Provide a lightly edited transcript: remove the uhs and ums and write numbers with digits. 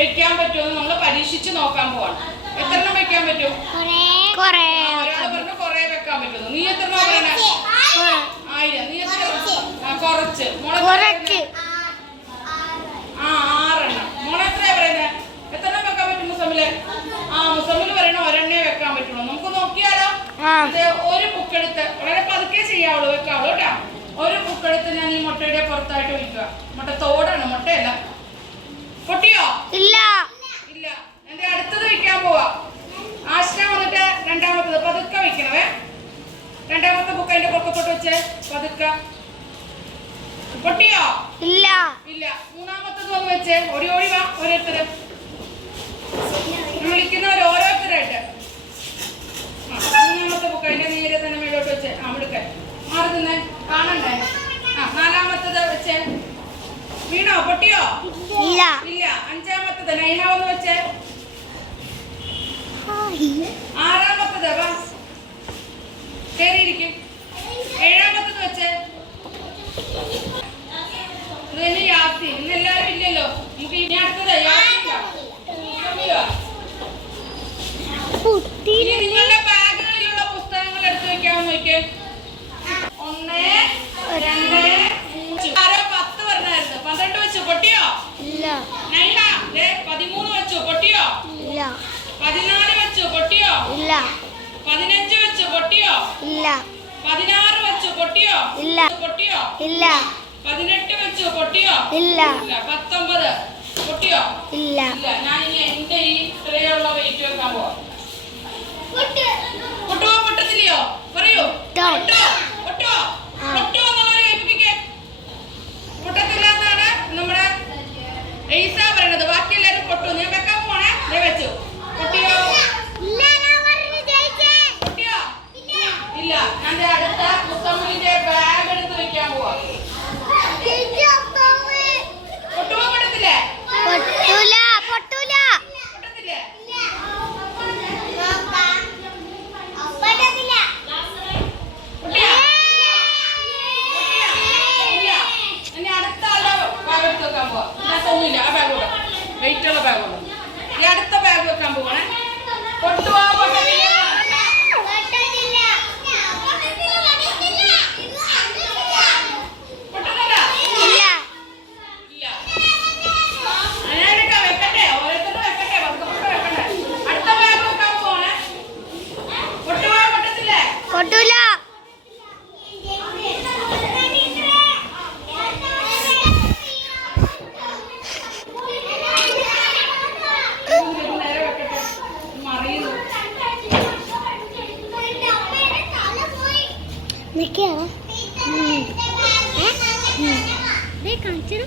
വെക്കാൻ പറ്റുമെന്ന് നമ്മൾ പരീക്ഷിച്ച് നോക്കാൻ പോവാണ്. എത്രണ്ണം വെക്കാൻ പറ്റും? ഒരാൾ പറഞ്ഞു കുറെ വെക്കാൻ പറ്റുന്നു. നീ എത്ര പറയണേ? 1000. നീ എത്ര? കുറച്ച്. ആ 6 എണ്ണം. മോളെ എത്രയാ പറയുന്നത്? എത്രണ്ണം വെക്കാൻ പറ്റും മുസമ്മില്? മുസമ്മില് പറയണ ഒരെണ്ണേ വെക്കാൻ പറ്റുള്ളൂ. നമുക്ക് നോക്കിയാലോ? ഒരു ബുക്കെടുത്ത് വളരെ പതുക്കെ ചെയ്യാവുള്ളൂ, വെക്കാവുള്ളൂ കേട്ടാ. ഒരു ബുക്കെടുത്ത് ഞാൻ ഈ മുട്ടയുടെ പുറത്തായിട്ട് ഒഴിക്കുക. മുട്ട തോടാണ്, മുട്ടയല്ല. പൊട്ടിയോ? ഇല്ല. എന്റെ അടുത്തത് വെക്കാൻ പോവാ. ആശ്ര വന്നിട്ട് രണ്ടാമത്തത് പതുക്കെ വെക്കണവേ. രണ്ടാമത്തെ ബുക്ക് അതിന്റെ പുറത്തോട്ട് വെച്ച് പതുക്കെ. പൊട്ടിയോ? ഇല്ല. മൂന്നാമത്തത് വന്ന് വെച്ച് ഓടി വാ. ഓരോരുത്തര് വിളിക്കുന്നവർ ഓരോരുത്തരായിട്ട്. മൂന്നാമത്തെ ബുക്ക് അതിന്റെ നേരെ തന്നെ മേലോട്ട് വെച്ച് അവിടുക്കെ മാറി തന്നെ കാണണ്ടേ. നാലാമത്തത് വെച്ച്. വീണോ? പൊട്ടിയോ? ഇല്ല. അഞ്ചാമത്തത് നൈഹ ഒന്ന് വെച്ച്. ആറാമത്തത് കേറിയിരിക്കും. ഏഴാമത്തത് വെച്ച്. ഇത് തന്നെ യാസി. ഇന്ന് എല്ലാവരും ഇല്ലല്ലോ. നമുക്ക് ഇനി അടുത്തത് നിങ്ങളുടെ ബാഗുകളിലുള്ള പുസ്തകങ്ങൾ എടുത്തു വെക്കാമെന്ന് നോക്കിയേ. 1 2 3 10 പറഞ്ഞായിരുന്നു. 12 വെച്ചു. പൊട്ടിയോ? നൈഹ 13 വെച്ചു. പൊട്ടിയോ? 14 വെച്ചു. പൊട്ടിയോ? 15 വെച്ചു. പൊട്ടിയോ? 16 വെച്ചു. പൊട്ടിയോ? 18 വെച്ചു. പൊട്ടിയോ? 19 പൊട്ടിയോ? ഞാൻ ഇനി എന്റെ ഈ ട്രേയുള്ള വെയിറ്റ് വെക്കാൻ പോവാം. പൊട്ടുവോ? പൊട്ടത്തില്ലയോ? പറയൂ. പൊട്ടുവോ എന്നുള്ളവരെ ഏൽപ്പിക്കേ. പൊട്ടത്തില്ല എന്നാണ് നമ്മുടെ ഈസ പറയണത്. ബാക്കി എല്ലാവരും പൊട്ടു. ഞാൻ വെക്കാൻ പോണേ. വെച്ചു. പൊട്ടിയോ? ഇല്ല. ഞാൻ അടുത്ത മുസമ്മിലിന്റെ ബാഗ് എടുത്ത് വെക്കാൻ പോവാ. പൊട്ടുവോ? പൊട്ടത്തില്ലേ? വെയിറ്റുള്ള ബാഗ് ഉണ്ട്. ഈ അടുത്ത ബാഗ് വെക്കാൻ പോവാണേ. പൊട്ടുവോ? പൊട്ടത്തില്ല. വെക്കട്ടെ. ഓരോരുത്തരും വെക്കട്ടെ. വെക്കട്ടെ. അടുത്ത ബാഗ് വെക്കാൻ പോവാണേ. പൊട്ടുവോ? പൊട്ടത്തില്ലേ? പൊട്ടൂല. കാണിച്ചു